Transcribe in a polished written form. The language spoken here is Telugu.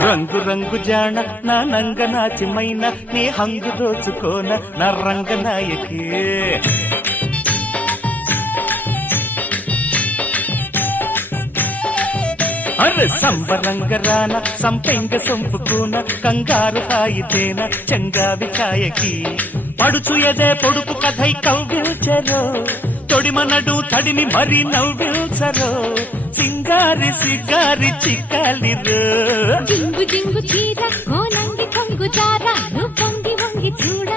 రంగు రంగు జాణ నా నంగ నాచిమైన నీ హంగు దోచుకోన నా రంగనాయకి అరే సంబరంగరాన సంపెంగ సొంపుకోన కంగారు హాయితేన చెంగావి కాయకి పడుచు ఎదే పొడుపు కథై కవ్విల్చరో తొడిమనడు తడిని మరి నవ్విల్చరో సింగారి సిగారి చిక్కాలిరో జింగు జింగు చీర కోనంగి కొంగు జార నువ్వు పొంగి వంగి చూడ